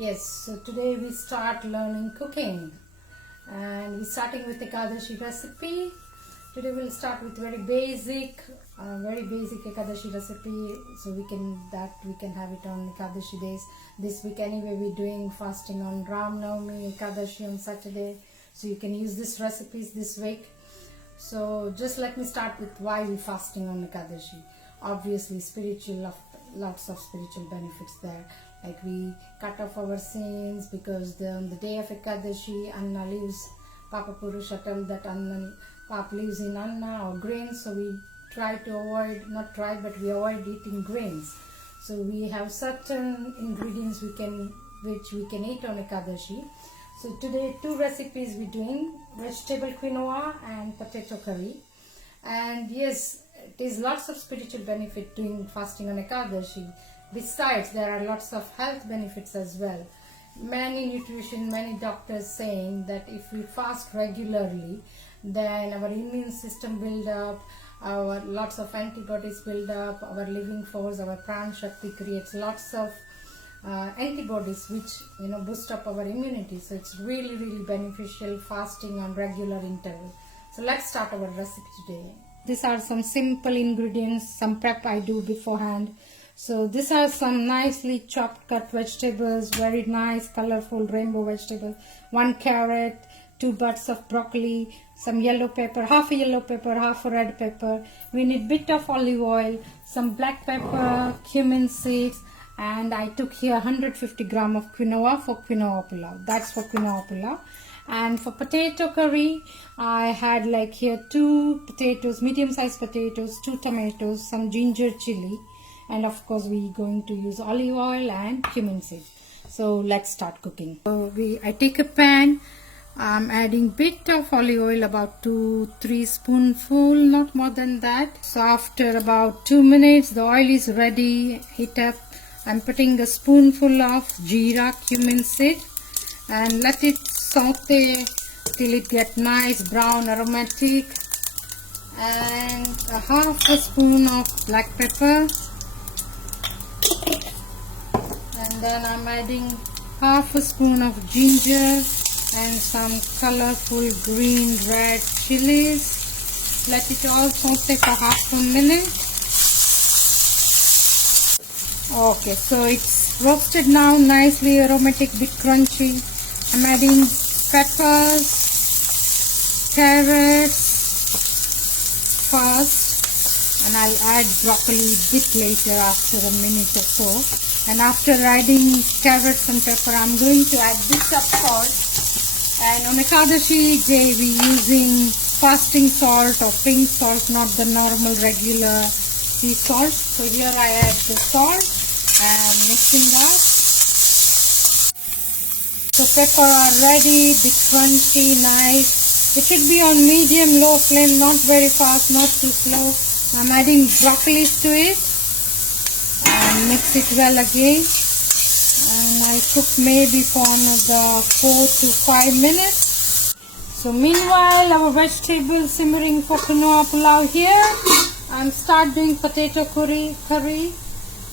Yes, so today we start learning cooking and we're starting with EKADASHI recipe. Today we'll start with very basic EKADASHI recipe, so we can have it on EKADASHI days. This week anyway we're doing fasting on Ram Navami, EKADASHI on Saturday, so you can use this recipes this week. So just let me start with why we're fasting on EKADASHI. Obviously lots of spiritual benefits there. Like we cut off our sins because on the day of EKADASHI, Anna leaves, Papa Purusha told that Papa lives in Anna or grains, so we try to avoid, we avoid eating grains. So we have certain ingredients which we can eat on EKADASHI. So today 2 recipes we're doing, vegetable quinoa and potato curry. And yes, it is lots of spiritual benefit doing fasting on EKADASHI. Besides, there are lots of health benefits as well. Many doctors saying that if we fast regularly, then our immune system build up, our lots of antibodies build up, our living force, our pran shakti creates lots of antibodies which boost up our immunity. So it's really beneficial fasting on regular interval. So let's start our recipe today. These are some simple ingredients, some prep I do beforehand. So these are some nicely chopped cut vegetables, very nice colorful rainbow vegetables. 1 carrot, 2 buds of broccoli, some yellow pepper, half a yellow pepper, half a red pepper. We need bit of olive oil, some black pepper, cumin seeds, and I took here 150 gram of quinoa for quinoa pulao. That's for quinoa pulao. And for potato curry, I had like here 2 potatoes, medium sized potatoes, 2 tomatoes, some ginger chili. And of course we're going to use olive oil and cumin seed. So let's start cooking. So I take a pan. I'm adding bit of olive oil, about 2-3 spoonful, not more than that. So after about 2 minutes, the oil is ready. Heat up. I'm putting a spoonful of jeera, cumin seed, and let it saute till it get nice brown aromatic. And a half a spoon of black pepper. And then I'm adding half a spoon of ginger and some colorful green red chilies. Let it all saute for half a minute. Okay, so it's roasted now, nicely aromatic, bit crunchy. I'm adding peppers, carrots first, and I'll add broccoli a bit later after a minute or so. And after adding carrots and pepper, I'm going to add bit of salt. And on EKADASHI day, we're using fasting salt or pink salt, not the normal regular sea salt. So here I add the salt and mixing that. So pepper are ready, bit crunchy, nice. It should be on medium low flame, not very fast, not too slow. I'm adding broccoli to it. And mix it well again, and I'll cook maybe for another 4 to 5 minutes. So meanwhile, our vegetables simmering for quinoa pulao here. I'm start doing potato curry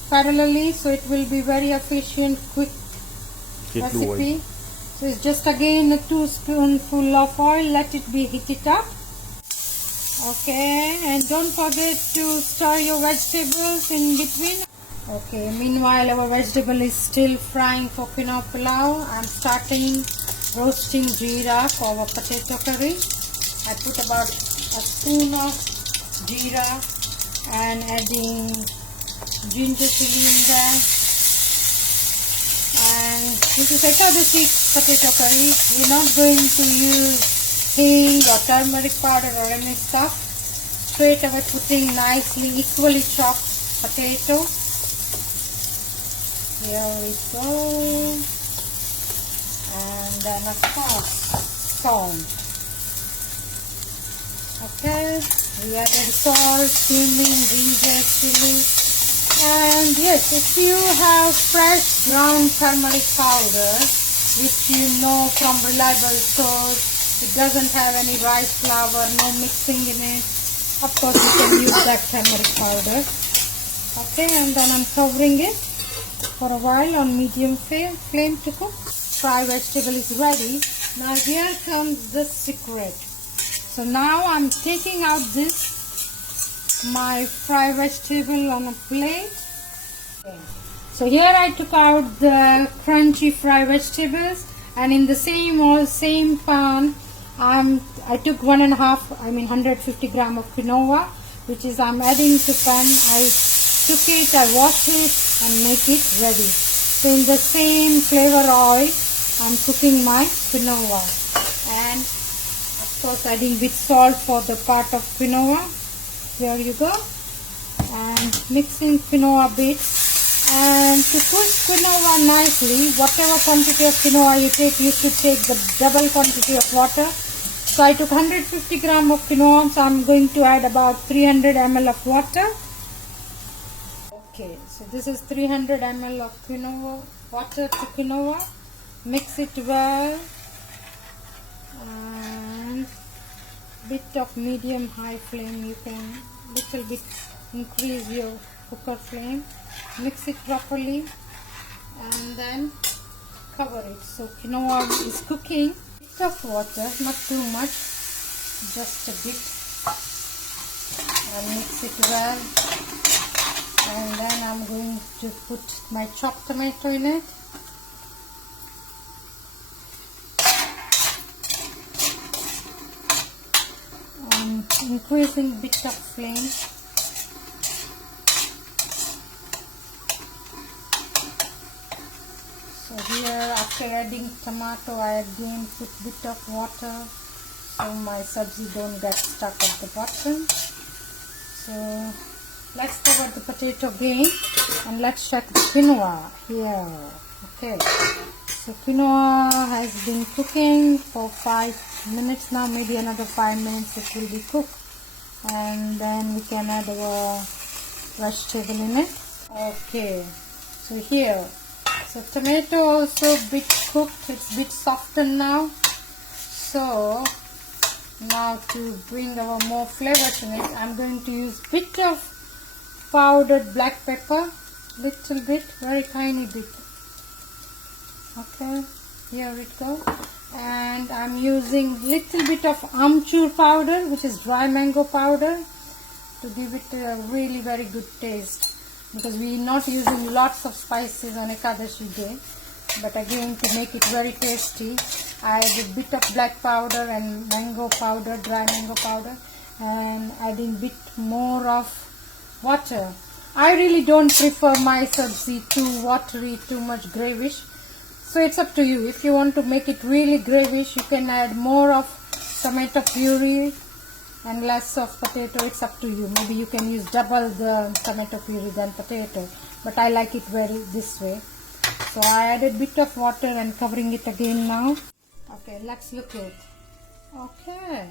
parallelly, so it will be very efficient, quick recipe. So it's just again a 2 spoonful of oil. Let it be heated up. Okay, and don't forget to stir your vegetables in between. Okay, meanwhile our vegetable is still frying for quinoa pulao. I'm starting roasting jeera for our potato curry. I put about a spoon of jeera and adding ginger chili in there. And this is EKADASHI potato curry. We're not going to use hing or turmeric powder or any stuff. Straight away putting nicely equally chopped potato. Here we go, and then of course salt. Okay, we added salt, cumin, ginger, chili, and yes, if you have fresh ground turmeric powder, which you know from reliable source, it doesn't have any rice flour, no mixing in it, of course you can use that turmeric powder. Okay, and then I'm covering it. for a while on medium flame to cook. Fried vegetable is ready. Now here comes the secret. So now I'm taking out my fried vegetable on a plate. Okay. So here I took out the crunchy fried vegetables, and in the same pan I took 150 gram of quinoa, which is I'm adding to pan. I took it, I washed it and make it ready. So in the same flavor oil I'm cooking my quinoa, and of course adding bit salt for the part of quinoa. There you go. And mixing quinoa bit. And to cook quinoa nicely, whatever quantity of quinoa you take, you should take the double quantity of water. So I took 150 gram of quinoa, so I'm going to add about 300 ml of water. Okay, so this is 300 ml of quinoa, water to quinoa. Mix it well, and bit of medium high flame. You can little bit increase your cooker flame. Mix it properly and then cover it. So quinoa is cooking. Bit of water, not too much, just a bit, and mix it well. And then I'm going to put my chopped tomato in it. Increasing bit of flame. So here, after adding tomato, I again put bit of water so my sabzi don't get stuck at the bottom. So let's cover the potato again and let's check the quinoa here. Okay, so quinoa has been cooking for 5 minutes now, maybe another 5 minutes it will be cooked, and then we can add our vegetable in it. Okay, so here, so tomato also bit cooked, it's bit softened now. So now to bring our more flavor to it, I'm going to use bit of powdered black pepper, little bit, very tiny bit. Okay, here it goes. And I'm using little bit of amchur powder, which is dry mango powder, to give it a really very good taste, because we're not using lots of spices on Ekadashi day. But again, to make it very tasty, I added bit of black powder and mango powder, dry mango powder, and adding bit more of water. I really don't prefer my sabzi too watery, too much gravish. So it's up to you. If you want to make it really gravish, you can add more of tomato puree and less of potato. It's up to you. Maybe you can use double the tomato puree than potato. But I like it very this way. So I added bit of water and covering it again now. Okay, let's look at it. Okay,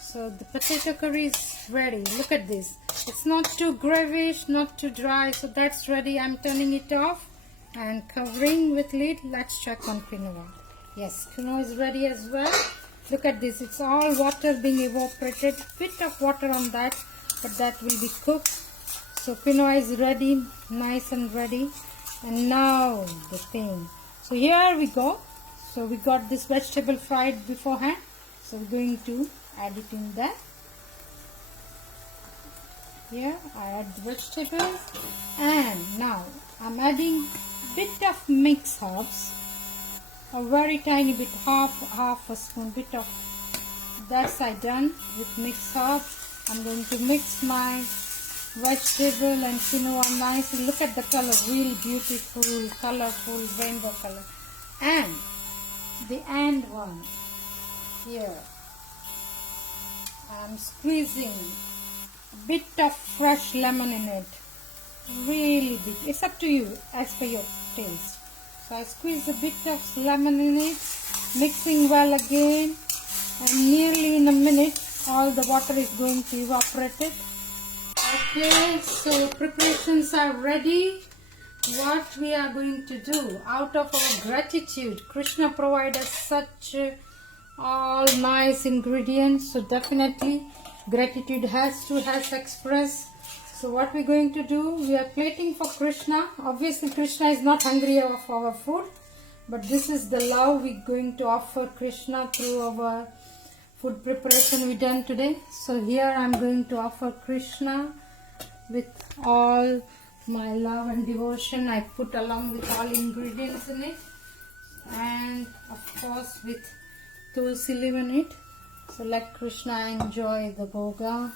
so the potato curry is ready. Look at this. It's not too gravish, not too dry. So that's ready. I'm turning it off and covering with lid. Let's check on quinoa. Yes, quinoa is ready as well. Look at this. It's all water being evaporated. Bit of water on that, but that will be cooked. So quinoa is ready, nice and ready. And now the thing. So here we go. So we got this vegetable fried beforehand. So we're going to add it in there. Here I add the vegetables, and now I'm adding bit of mixed herbs, a very tiny bit, half a spoon, bit of that's I done with mixed herbs. I'm going to mix my vegetable and quinoa nicely. Look at the color, really beautiful, colorful, rainbow color. And the end one here, I'm squeezing a bit of fresh lemon in it, really big. It's up to you as per your taste. So I squeeze a bit of lemon in it, mixing well again, and nearly in a minute all the water is going to evaporate it. Okay, so preparations are ready. What we are going to do, out of our gratitude, Krishna provided such all nice ingredients, so definitely gratitude has to express. So what we're going to do, we are plating for Krishna. Obviously Krishna is not hungry of our food, but this is the love we're going to offer Krishna through our food preparation we done today. So here I'm going to offer Krishna with all my love and devotion I put along with all ingredients in it, and of course with tulsi leaf in it. So let Krishna enjoy the bhoga.